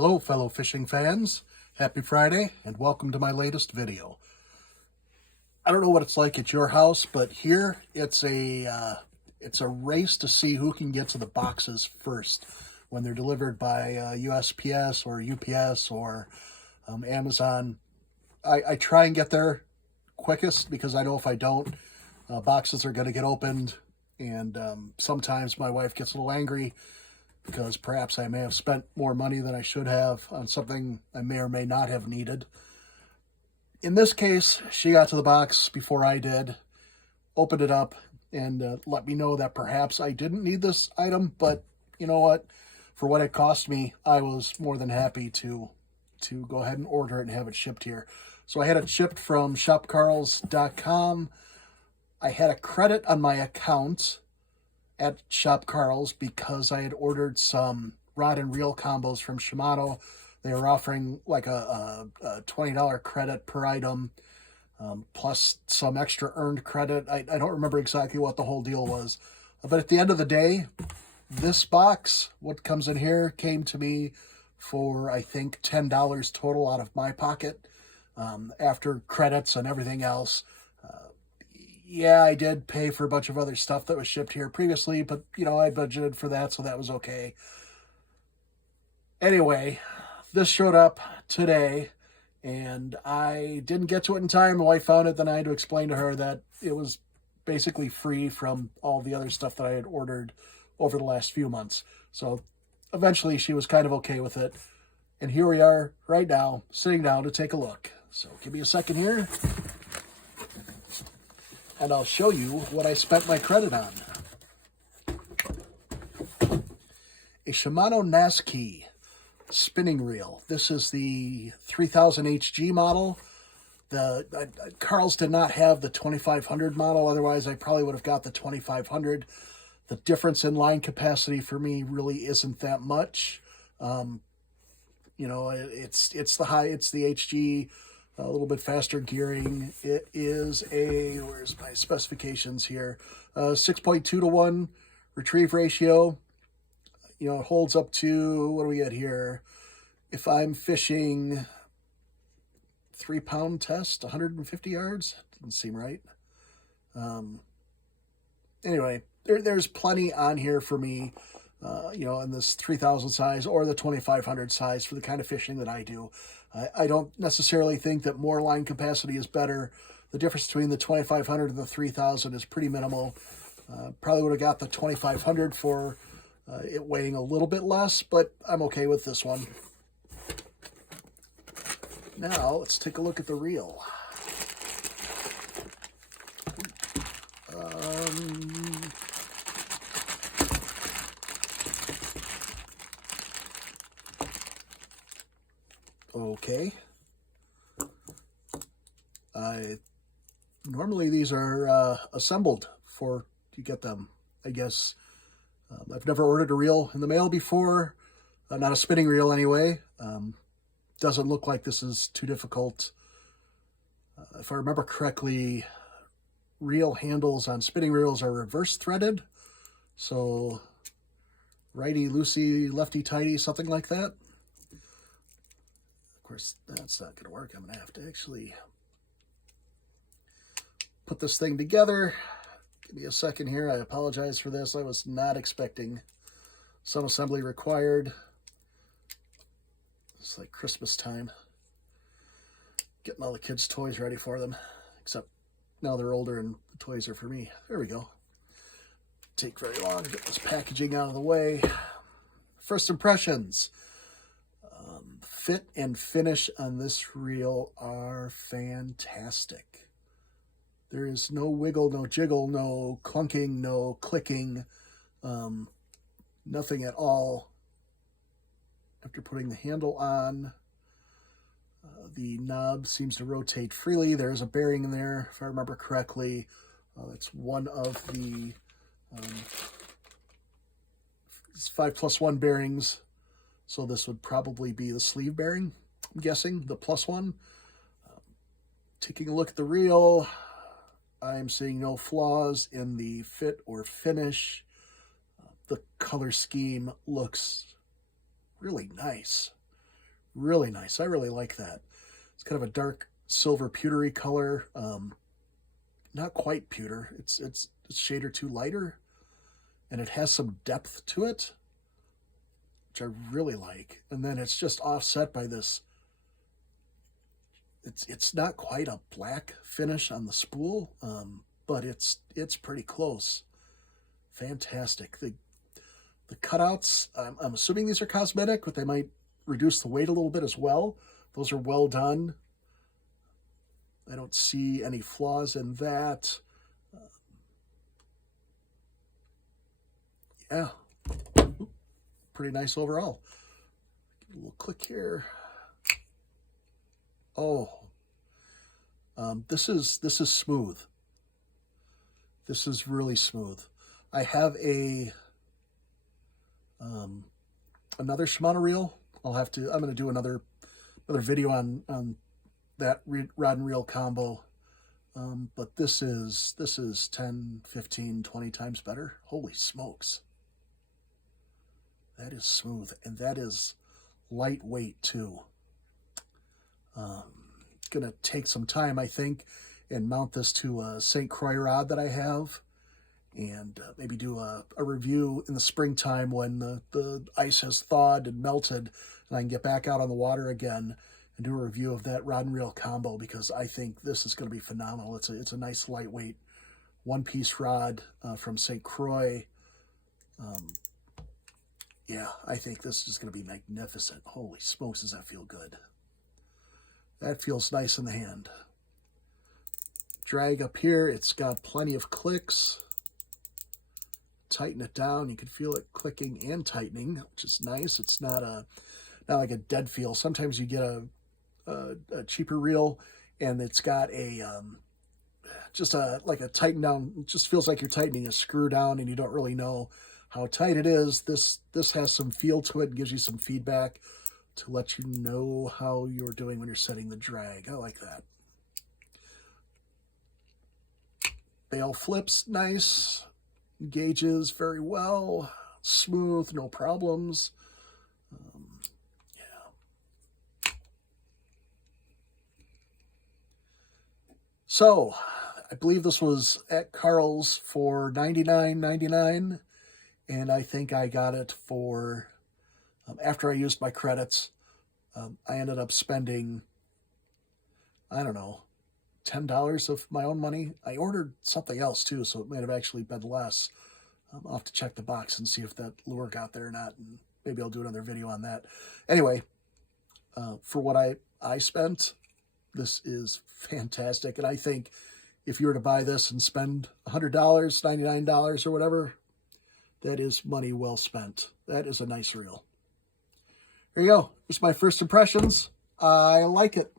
Hello, fellow fishing fans. Happy Friday, and welcome to my latest video. I don't know what it's like at your house, but here it's a race to see who can get to the boxes first when they're delivered by USPS or UPS or Amazon. I try and get there quickest because I know if I don't, boxes are going to get opened, and sometimes my wife gets a little angry because perhaps I may have spent more money than I should have on something I may or may not have needed. In this case, she got to the box before I did, opened it up, and let me know that perhaps I didn't need this item, but you know what? For what it cost me, I was more than happy to go ahead and order it and have it shipped here. So I had it shipped from shopcarls.com. I had a credit on my account at Shop Carl's because I had ordered some rod and reel combos from Shimano. They were offering like a $20 credit per item, plus some extra earned credit. I don't remember exactly what the whole deal was. But at the end of the day, this box, what comes in here, came to me for, I think, $10 total out of my pocket, after credits and everything else. Yeah, I did pay for a bunch of other stuff that was shipped here previously, but, you know, I budgeted for that, so that was okay. Anyway, this showed up today, and I didn't get to it in time. My wife found it, then I had to explain to her that it was basically free from all the other stuff that I had ordered over the last few months. So eventually she was kind of okay with it. And here we are right now, sitting down to take a look. So give me a second here, and I'll show you what I spent my credit on. A Shimano Nasci spinning reel. This is the 3000 HG model. Carl's did not have the 2500 model, otherwise I probably would have got the 2500. The difference in line capacity for me really isn't that much. You know, it's the HG, a little bit faster gearing. It is a, where's my specifications here? 6.2 to 1 retrieve ratio. You know, it holds up to, what do we get here? If I'm fishing 3-pound test, 150 yards, doesn't seem right. Anyway, there's plenty on here for me, you know, in this 3000 size or the 2500 size for the kind of fishing that I do. I don't necessarily think that more line capacity is better. The difference between the 2500 and the 3000 is pretty minimal. Probably would have got the 2500 for it weighing a little bit less, but I'm okay with this one. Now, let's take a look at the reel. Okay. Normally these are assembled for you get them, I guess. I've never ordered a reel in the mail before, not a spinning reel anyway. Doesn't look like this is too difficult. If I remember correctly, reel handles on spinning reels are reverse threaded, so righty loosey, lefty tighty, something like that. Of course, that's not going to work. I'm going to have to actually put this thing together. Give me a second here. I apologize for this. I was not expecting some assembly required. It's like Christmas time. Getting all the kids' toys ready for them. Except now they're older and the toys are for me. There we go. Take very long to get this packaging out of the way. First impressions. Fit and finish on this reel are fantastic. There is no wiggle, no jiggle, no clunking, no clicking, nothing at all. After putting the handle on, the knob seems to rotate freely. There's a bearing in there, if I remember correctly. It's one of the 5+1 bearings. So this would probably be the sleeve bearing, I'm guessing, the +1. Taking a look at the reel, I'm seeing no flaws in the fit or finish. The color scheme looks really nice. Really nice. I really like that. It's kind of a dark silver pewtery color. Not quite pewter. It's a shade or two lighter, and it has some depth to it, which I really like. And then it's just offset by this. It's not quite a black finish on the spool, but it's pretty close. Fantastic. The cutouts, I'm assuming these are cosmetic, but they might reduce the weight a little bit as well. Those are well done. I don't see any flaws in that. Yeah, pretty nice overall. Give it a little click here. Oh, this is smooth. This is really smooth. I have another Shimano reel. I'm going to do another video on that rod and reel combo. But this is 10, 15, 20 times better. Holy smokes. That is smooth, and that is lightweight too. Going to take some time, I think, and mount this to a St. Croix rod that I have, and maybe do a review in the springtime when the ice has thawed and melted, and I can get back out on the water again and do a review of that rod and reel combo, because I think this is going to be phenomenal. It's a nice lightweight one-piece rod from St. Croix. Yeah, I think this is going to be magnificent. Holy smokes, does that feel good. That feels nice in the hand. Drag up here, it's got plenty of clicks. Tighten it down, you can feel it clicking and tightening, which is nice. It's not like a dead feel. Sometimes you get a cheaper reel and it's got like a tighten down. It just feels like you're tightening a screw down and you don't really know how tight it is. This has some feel to it and gives you some feedback to let you know how you're doing when you're setting the drag. I like that. Bail flips nice. Engages very well. Smooth, no problems. Yeah. So, I believe this was at Carl's for $99.99, and I think I got it for, after I used my credits, I ended up spending, I don't know, $10 of my own money. I ordered something else too, so it might have actually been less. I'll have to check the box and see if that lure got there or not, and maybe I'll do another video on that. Anyway, for what I spent, this is fantastic, and I think if you were to buy this and spend $100, $99 or whatever, that is money well spent. That is a nice reel. There you go. Just my first impressions. I like it.